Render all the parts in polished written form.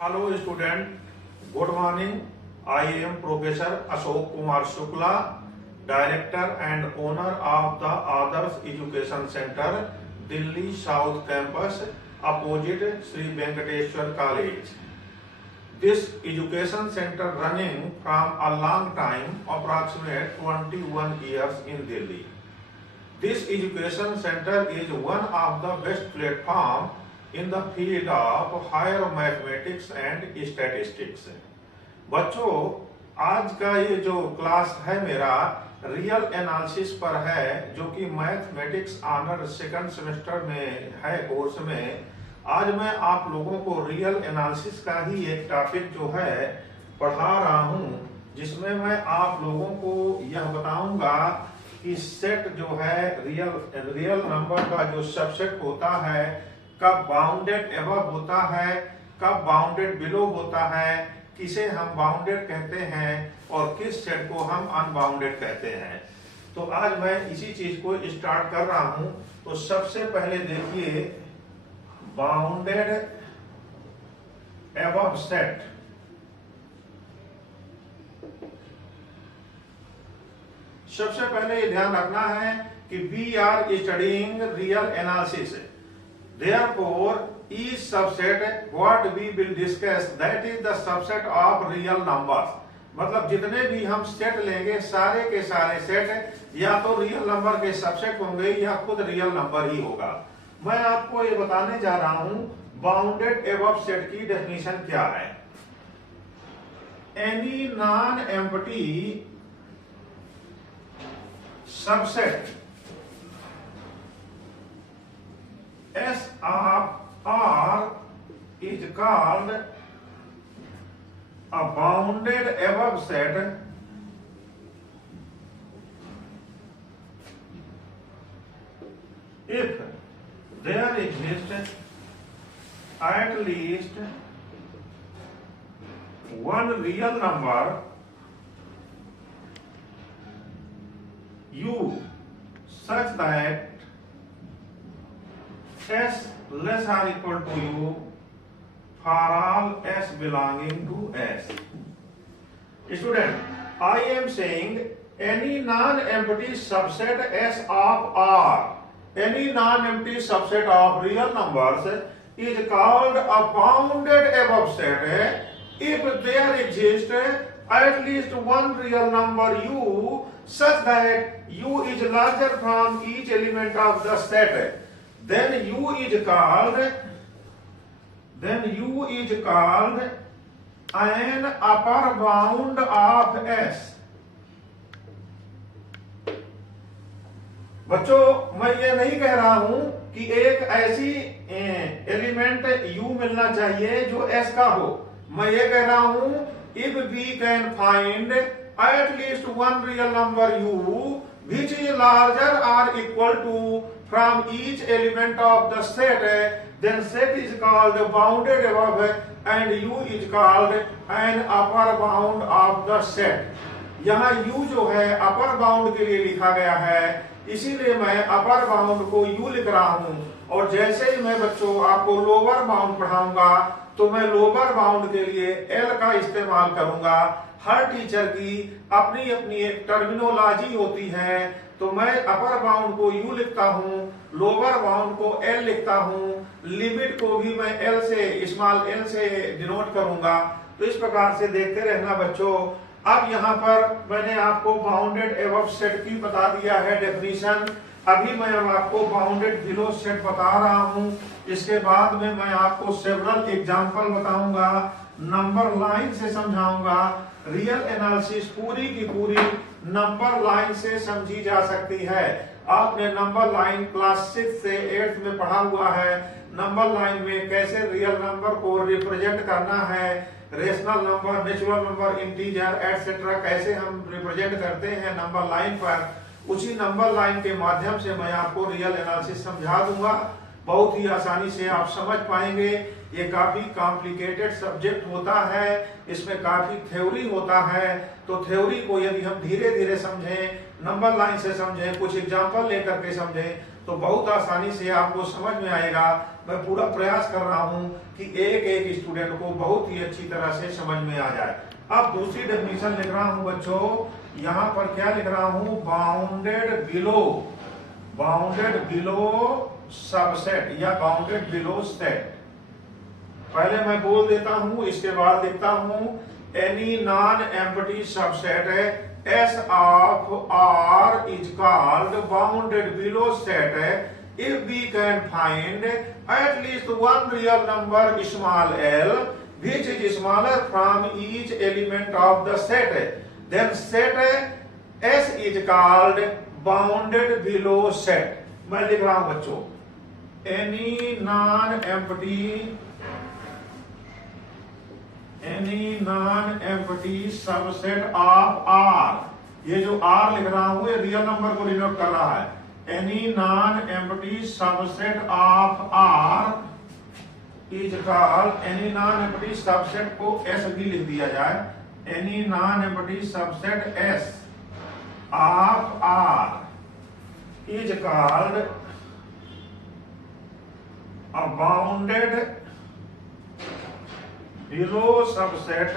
Hello student, good morning. I am Professor Ashok Kumar Shukla, Director and owner of the Adarsh Education Center, Delhi South Campus, opposite Sri Venkateshwar College. This education center running from a long time, approximate 21 years in Delhi. This education center is one of the best platform in the field of higher mathematics and statistics. बच्चों, आज का ये जो class है मेरा real analysis पर है, जो कि मैथमेटिक्स ऑनर सेकंड सेमेस्टर में है कोर्स में। आज मैं आप लोगों को रियल एनालिसिस का ही एक टॉपिक जो है पढ़ा रहा हूं, जिसमें मैं आप लोगों को यह बताऊंगा कि सेट जो है रियल नंबर का जो सबसेट होता है, कब बाउंडेड एबव होता है, कब बाउंडेड बिलो होता है, किसे हम बाउंडेड कहते हैं और किस सेट को हम अनबाउंडेड कहते हैं। तो आज मैं इसी चीज को स्टार्ट कर रहा हूं। तो सबसे पहले देखिए बाउंडेड एबव सेट। सबसे पहले ये ध्यान रखना है कि we are studying real analysis, therefore each subset what we will discuss that is the subset of real numbers। मतलब जितने भी हम सेट लेंगे सारे के सारे सेट या तो रियल नंबर के सबसेट होंगे या खुद रियल नंबर ही होगा। मैं आपको ये बताने जा रहा हूं बाउंडेड एबव सेट की डेफिनेशन क्या है। Any non empty subset S of R is called a bounded above set if there exists at least one real number U such that S less or equal to U for all S belonging to S। Student, I am saying any non-empty subset S of R, any non-empty subset of real numbers is called a bounded above set if there exists at least one real number U such that U is larger from each element of the set। Then U is called an upper bound of S। बच्चों, मैं ये नहीं कह रहा हूं कि एक ऐसी एलिमेंट U मिलना चाहिए जो S का हो। मैं ये कह रहा हूं if we can find at least one real number U which is larger or equal to from each element of the set, then set is called bounded above and U is called an upper bound of the set। यहाँ U जो है upper bound के लिए लिखा गया है, इसीलिए मैं अपर बाउंड को U लिख रहा हूं। और जैसे ही मैं बच्चों आपको लोअर बाउंड पढ़ाऊंगा तो मैं लोअर बाउंड के लिए L का इस्तेमाल करूंगा। हर टीचर की अपनी अपनी एक टर्मिनोलॉजी होती है, तो मैं अपर बाउंड को U लिखता हूं, लोअर बाउंड को L लिखता हूं, लिमिट को भी मैं L से स्मॉल L से डिनोट करूंगा। तो इस प्रकार से देखते रहना बच्चों। अब यहाँ पर मैंने आपको बाउंडेड एबव सेट की बता दिया है डेफिनेशन। अभी मैं अब आपको बाउंडेड बिलो सेट बता रहा हूं। इसके बाद में मैं आपको सेवरल एग्जांपल बताऊंगा, नंबर लाइन से समझाऊंगा। रियल एनालिसिस पूरी की पूरी नंबर लाइन से समझी जा सकती है। आपने नंबर लाइन क्लास 6 से 8 में पढ़ा हुआ है। नंबर लाइन में कैसे रियल नंबर को रिप्रेजेंट करना है, rational number, natural number, integer etcetera कैसे हम रिप्रेजेंट करते हैं नंबर लाइन पर, उसी नंबर लाइन के माध्यम से मैं आपको रियल एनालिसिस समझा दूंगा। बहुत ही आसानी से आप समझ पाएंगे। ये काफी कॉम्प्लिकेटेड सब्जेक्ट होता है, इसमें काफी थ्योरी होता है। तो थ्योरी को यदि हम धीरे धीरे समझें, नंबर लाइन से समझें, कुछ एग्जांपल लेकर के समझें, तो बहुत आसानी से आपको समझ में आएगा। मैं पूरा प्रयास कर रहा हूं कि एक एक स्टूडेंट को बहुत ही अच्छी तरह से समझ में आ जाए। अब दूसरी डेफिनेशन लिख रहा हूं बच्चों, यहां पर क्या लिख रहा हूं, बाउंडेड बिलो सबसेट या बाउंडेड बिलो सेट। पहले मैं बोल देता हूं, इसके बाद लिखता हूं, any non empty subset S of R is called bounded below set if we can find at least one real number small l which is smaller from each element of the set. Then set S is called bounded below set. मैं लिख रहा हूं बच्चों, any non-empty subset of R, ये जो R लिख रहा हूं ये रियल नंबर को डिनोट कर रहा है। Any non-empty subset of R is called, any non-empty subset को S भी लिख दिया जाए, any non-empty subset S of R is called a bounded below subset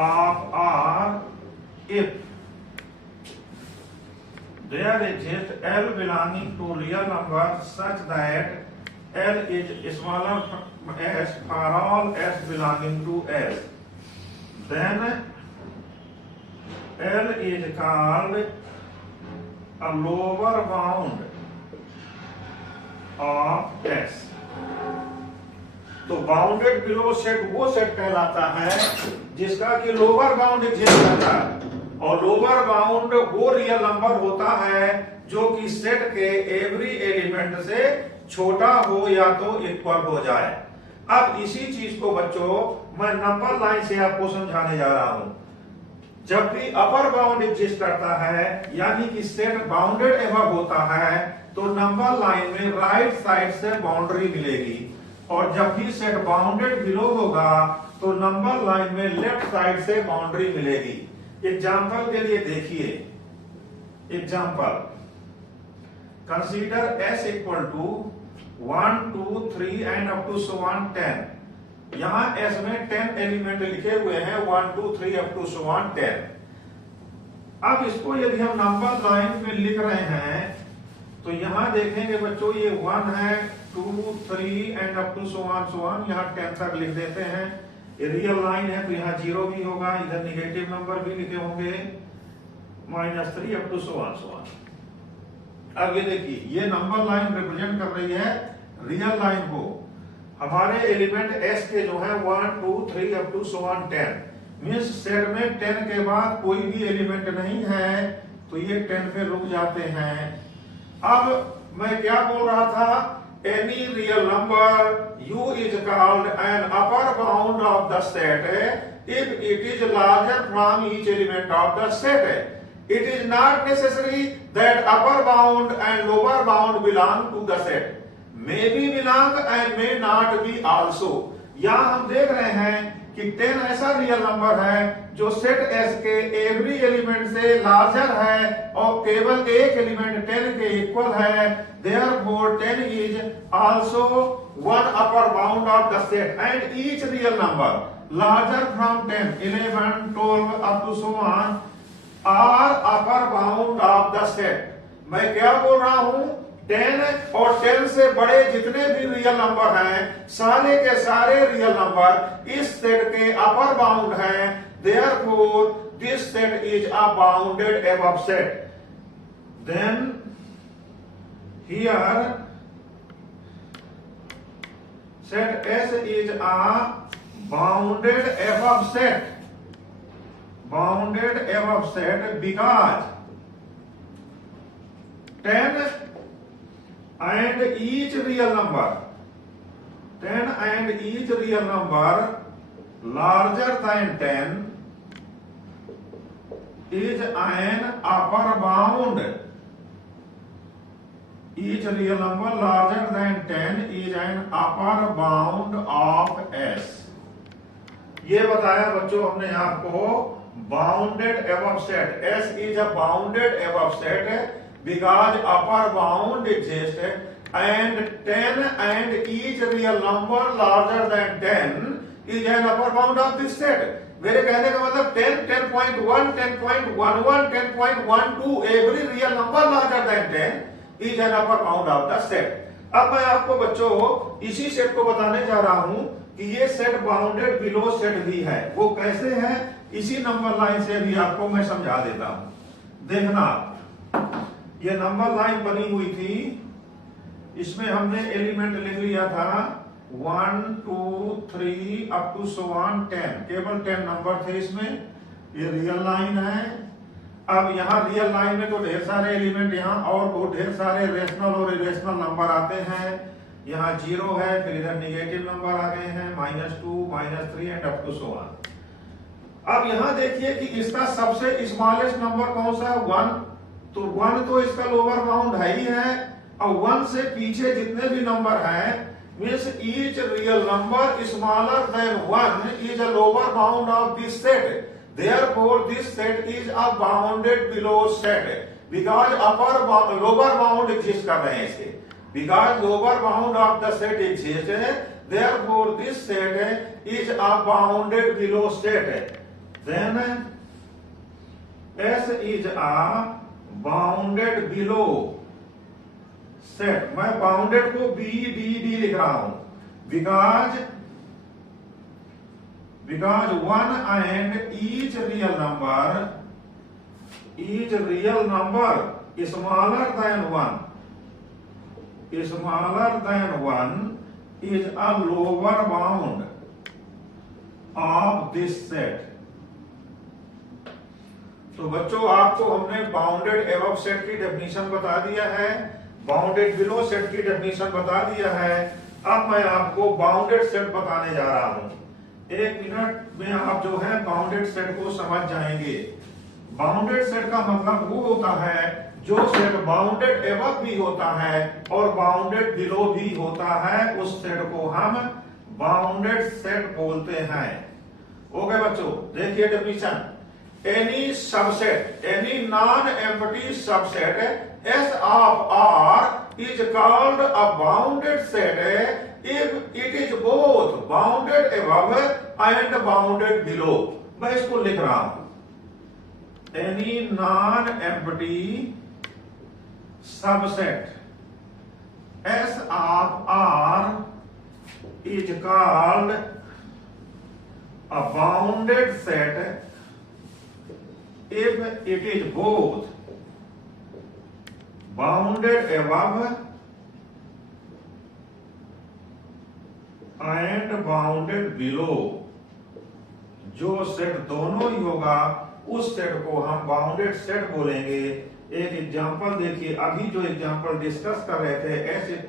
of R if there exists L belonging to real number such that L is smaller from S for all S belonging to S. Then L is called a lower bound of S. तो bounded below set वो set कहलाता है जिसका कि lower bound exist करता है, और lower bound वो रियल नंबर होता है जो कि सेट के एवरी एलिमेंट से छोटा हो या तो इक्वल हो जाए। अब इसी चीज को बच्चों मैं नंबर लाइन से आपको समझाने जा रहा हूं। जब भी अपर बाउंड एग्जिस्ट करता है यानी कि सेट बाउंडेड एबव होता है तो नंबर लाइन में राइट साइड से बाउंड्री मिलेगी, और जब भी सेट बाउंडेड बिलो होगा तो नंबर लाइन में लेफ्ट साइड से बाउंड्री मिलेगी। एग्जांपल के लिए देखिए, example consider S equal to 1 2 3 and up to 10। यहां S में 10 एलिमेंट लिखे हुए हैं, 1 2 3 अप टू 10। अब इसको यदि हम नंबर लाइन में लिख रहे हैं तो यहां देखेंगे बच्चों ये 1 है, 2 3 एंड अप टू 1 यहाँ 10 तक लिख देते हैं। ये रियल लाइन है तो यहाँ 0 भी होगा, इधर निगेटिव नंबर भी लिखे होंगे, -3 अप टू 1। अब ये देखिए ये नंबर लाइन रिप्रेजेंट कर रही है रियल लाइन को। हमारे एलिमेंट S के जो है 1 2 3 अप टू 10 मींस सेट में 10 के बाद कोई भी एलिमेंट नहीं है तो ये 10 पे रुक जाते हैं। अब मैं क्या बोल रहा था, any real number U is called an upper bound of the set if it is larger from each element of the set. It is not necessary that upper bound and lower bound belong to the set. May be belong and may not be also. यहाँ हम देख रहे हैं कि 10 ऐसा real number है जो set S के एवरी एलिमेंट से लार्जर है और केवल एक एलिमेंट 10 के इक्वल है। Therefore 10 is also one upper bound of the set and each real number larger from 10, 11, 12 up to so on are upper bound of the set. मैं क्या बोल रहा हूं, 10 और 10 से बड़े जितने भी रियल नंबर हैं सारे के सारे रियल नंबर इस सेट के अपर बाउंड हैं। Therefore this set is a bounded above set. Then here set S is a bounded above set. Bounded above set because 10 and each real number 10 and each real number larger than 10 is an upper bound. Each real number larger than 10 is an upper bound of S. ये बताया बच्चों हमने आपको bounded above set. S is a bounded above set because upper bound exists and 10 and each real number larger than 10 is an upper bound of this set. मेरे कहने का मतलब 10, 10.1, 10.11, 10.12 every real number larger than 10 is an upper bound of the set. अब मैं आपको बच्चों इसी set को बताने जा रहा हूं कि ये सेट बाउंडेड बिलो सेट भी है। वो कैसे है इसी नंबर लाइन से भी आपको मैं समझा देता हूं। देखना, ये नंबर लाइन बनी हुई थी, इसमें हमने एलिमेंट लिख लिया था 1, 2, 3 अप टू 10, केवल 10 नंबर थे इसमें। ये रियल लाइन है। अब यहाँ रियल लाइन में तो ढेर सारे एलिमेंट यहाँ और बहुत ढेर सारे रेशनल और इरेशनल नंबर आते हैं। यहाँ 0 है, फिर इधर निगेटिव नंबर आ गए हैं -2, -3 एंड अप टू 1। अब यहाँ देखिए कि इसका सबसे स्मॉलेस्ट नंबर कौन सा है? 1। तो 1 तो इसका लोअर बाउंड है ही है, और 1 से पीछे जितने भी नंबर हैं means each real number smaller than 1 is a lower bound of this set. Therefore, this set is a bounded below set because lower bound exists कर रहे हैं इसके। Because lower bound of the set exists, therefore this set is a bounded below set. Then S is a bounded below set. मैं bounded को BDD लिख रहा हूं because 1 and each real number smaller than 1 is a lower bound of this set. तो बच्चों आपको हमने bounded above set की डेफिनेशन बता दिया है, बाउंडेड बिलो सेट की डेफिनेशन बता दिया है। अब मैं आपको बाउंडेड सेट बताने जा रहा हूं। 1 मिनट में आप जो है बाउंडेड सेट को समझ जाएंगे। बाउंडेड सेट का मतलब वो होता है जो सेट बाउंडेड एबव भी होता है और बाउंडेड बिलो भी होता है, उस सेट को हम बाउंडेड सेट बोलते हैं। ओके बच्चों, देखिए definition. Any subset, any non empty subset S of R is called a bounded set if it is both bounded above and bounded below. मैं इसको लिख रहा हूं। Any non-empty subset S of R is called a bounded set if it is both bounded above and bounded below। जो set दोनों ही होगा उस set को हम बाउंडेड सेट बोलेंगे। एक एग्जांपल देखिए, अभी जो एग्जांपल डिस्कस कर रहे थे S =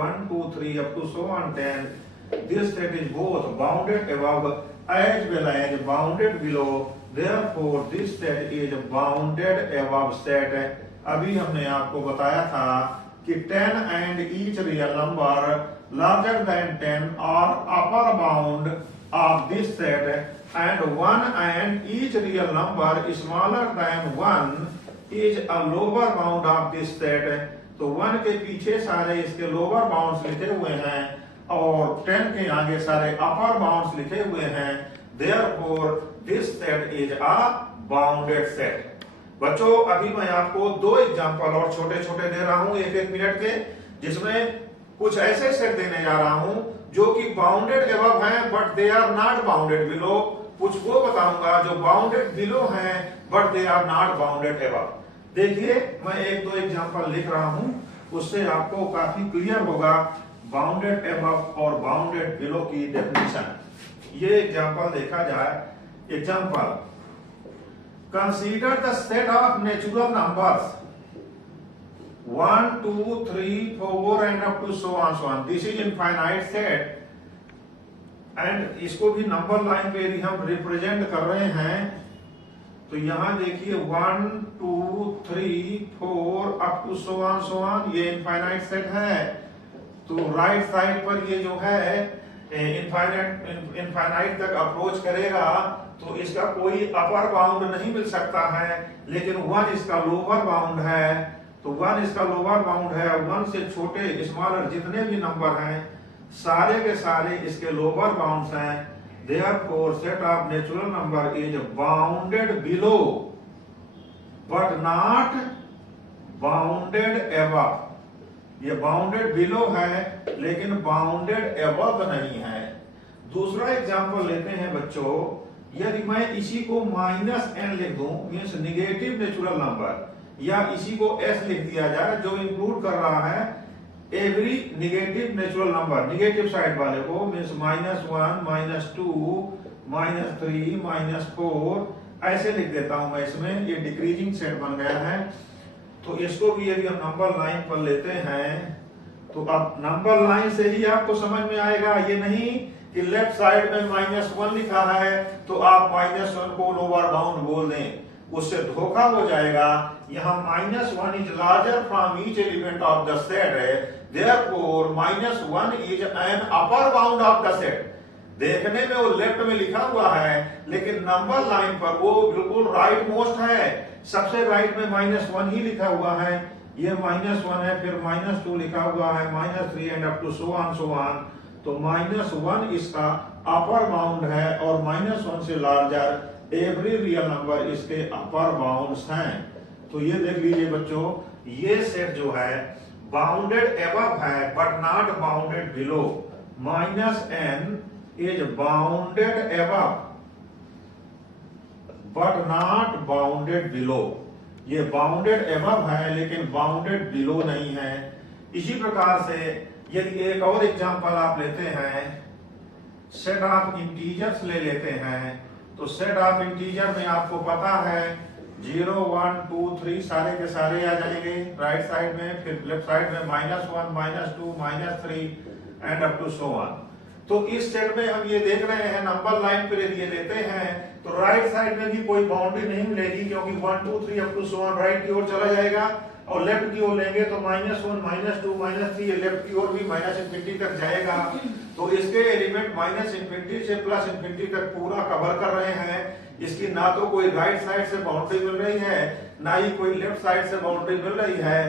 1, 2, 3 up to 10, this set is both bounded above as well as bounded below, therefore this set is bounded above set। अभी हमने आपको बताया था कि 10 and each real number larger than 10 are upper bound of this set and 1 and each real number smaller than 1 is a lower bound of this set। तो 1 के पीछे सारे इसके लोअर बाउंड्स लिखे हुए हैं और 10 के आगे सारे अपर बाउंड्स लिखे हुए हैं। Therefore this set is a bounded set। बच्चों अभी मैं आपको 2 एग्जांपल और छोटे छोटे दे रहा हूं 1-1 मिनट के, जिसमें कुछ ऐसे सेट देने जा रहा हूं जो कि बाउंडेड एबव हैं but they are not bounded below. कुछ वो बताऊंगा जो बाउंडेड बिलो हैं but they are not bounded above. देखिए मैं 1-2 एग्जांपल लिख रहा हूं, उससे आपको काफी क्लियर होगा बाउंडेड एबव और बाउंडेड बिलो की डेफिनेशन। ये एग्जांपल देखा जाए। Example, consider the set of natural numbers 1, 2, 3, 4 and up to so on। This is infinite set and इसको भी नंबर लाइन पे यदि हम रिप्रेजेंट कर रहे हैं तो यहां देखिए 1, 2, 3, 4 up to so on, ये इनफाइनाइट सेट है। तो राइट साइड पर ये जो है इनफाइनाइट तक अप्रोच करेगा तो इसका कोई अपर बाउंड नहीं मिल सकता है, लेकिन 1 इसका लोअर बाउंड है। तो 1 इसका लोअर बाउंड है। 1 से छोटे स्मॉलर जितने भी नंबर हैं सारे के सारे इसके लोअर बाउंड्स हैं। Therefore, set of natural number is bounded below but not bounded above। ये बाउंडेड बिलो है लेकिन बाउंडेड अबव नहीं है। दूसरा एग्जांपल लेते हैं बच्चों, यदि मैं इसी को -n लिख दूं, मींस निगेटिव नेचुरल नंबर, या इसी को s लिख दिया जाए जो इंक्लूड कर रहा है every negative natural number, negative side वाले को, मींस -1, -2, -3, -4 ऐसे लिख देता हूं मैं इसमें। ये डिक्रीजिंग सेट बन गया है। तो इसको भी यदि हम नंबर लाइन पर लेते हैं तो अब नंबर लाइन से ही आपको समझ में आएगा, ये नहीं कि लेफ्ट साइड में -1 लिखा है तो आप -1 को लोअर बाउंड बोल दें, उससे धोखा हो जाएगा। यहाँ -1 is larger from each element of the set, therefore -1 is an upper bound of the set। देखने में वो लेफ्ट में लिखा हुआ है लेकिन नंबर लाइन पर वो बिल्कुल राइट मोस्ट है, सबसे राइट में -1 ही लिखा हुआ है। ये -1 है, फिर -2 लिखा हुआ है, -3 and up to so on. तो -1 इसका अपर बाउंड है और -1 से लार्जर एवरी रियल नंबर इसके अपर बाउंड्स हैं। तो ये देख लीजिए बच्चों, ये सेट जो है बाउंडेड अबव है but not bounded below. -n is bounded above but not bounded below. ये बाउंडेड अबव है लेकिन बाउंडेड बिलो नहीं है। इसी प्रकार से यदि एक और एग्जांपल आप लेते हैं, सेट ऑफ इंटीजर्स ले लेते हैं, तो सेट ऑफ इंटीजर में आपको पता है 0, 1, 2, 3 सारे के सारे आ जाएंगे राइट साइड में, फिर लेफ्ट साइड में -1, -2, -3 and up to so on. तो इस सेट में हम ये देख रहे हैं नंबर लाइन पर यदि ये लेते हैं तो राइट साइड में भी कोई बाउंड्री नहीं मिलेगी क्योंकि 1, 2, 3 up to so on right की ओर चला जाएगा, और लेफ्ट की ओर लेंगे तो -1, -2, -3 लेफ्ट की ओर भी -∞ तक जाएगा। तो इसके एलिमेंट -∞ से +∞ तक पूरा कवर कर रहे हैं। इसकी ना तो कोई राइट साइड से बाउंड्री मिल रही है ना ही कोई लेफ्ट साइड से बाउंड्री मिल रही है।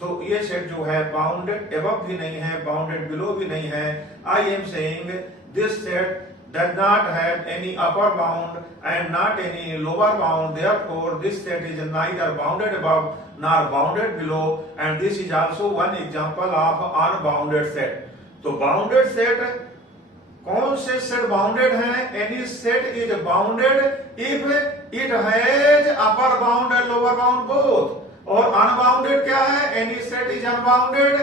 तो ये सेट जो है बाउंडेड अबव भी नहीं है, बाउंडेड बिलो भी नहीं है। I am saying this set does not have any upper bound and not any lower bound, therefore this set is neither bounded above nor bounded below, and this is also one example of unbounded set। तो bounded set, कौन से set bounded हैं? any set is bounded if it has upper bound and lower bound both। और unbounded क्या है? any set is unbounded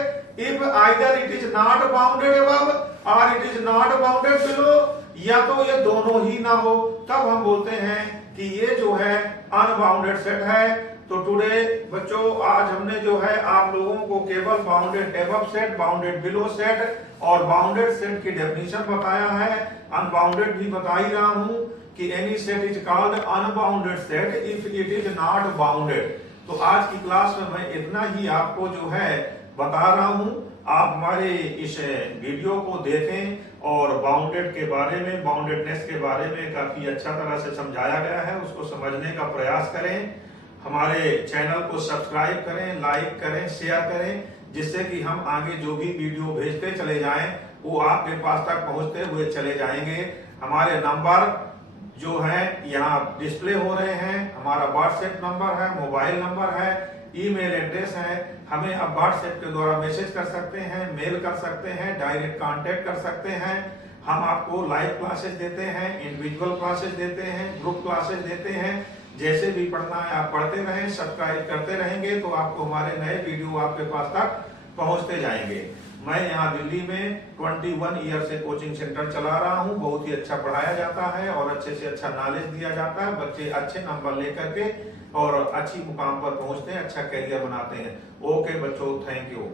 if either it is not bounded above or it is not bounded below, या तो ये दोनों ही ना हो, तब हम बोलते हैं कि ये जो है अनबाउंडेड सेट है। तो टुडे बच्चों आज हमने जो है आप लोगों को केवल bounded above set, bounded below set और बाउंडेड सेट की डेफिनेशन बताया है। अनबाउंडेड भी बता ही रहा हूं कि any set is called unbounded set if it is not bounded. तो आज की क्लास में मैं इतना ही आपको जो है बता रहा हूं। आप हमारे इस वीडियो को देखें और बाउंडेड के बारे में, बाउंडेडनेस के बारे में काफी अच्छा तरह से समझाया गया है, उसको समझने का प्रयास करें। हमारे चैनल को सब्सक्राइब करें, लाइक करें, शेयर करें, जिससे कि हम आगे जो भी वीडियो भेजते चले जाएं वो आपके पास तक पहुंचते हुए चले जाएंगे। हमारे नंबर जो है यहाँ डिस्प्ले हो रहे हैं, हमारा व्हाट्सएप नंबर है, मोबाइल नंबर है, ईमेल एड्रेस है। हमें आप व्हाट्सएप के द्वारा मैसेज कर सकते हैं, मेल कर सकते हैं, डायरेक्ट कांटेक्ट कर सकते हैं। हम आपको लाइव क्लासेस देते हैं, इंडिविजुअल क्लासेस देते हैं, ग्रुप क्लासेस देते हैं। जैसे भी पढ़ना है आप पढ़ते रहें, सब्सक्राइब करते रहेंगे तो आपको हमारे नए वीडियो आपके पास तक पहुंचते जाएंगे। मैं यहाँ दिल्ली में 21 ईयर से कोचिंग सेंटर चला रहा हूँ। बहुत ही अच्छा पढ़ाया जाता है और अच्छे से अच्छा नॉलेज दिया जाता है। बच्चे अच्छे नंबर लेकर के और अच्छी मुकाम पर पहुंचते हैं, अच्छा करियर बनाते हैं। ओके बच्चों, थैंक यू।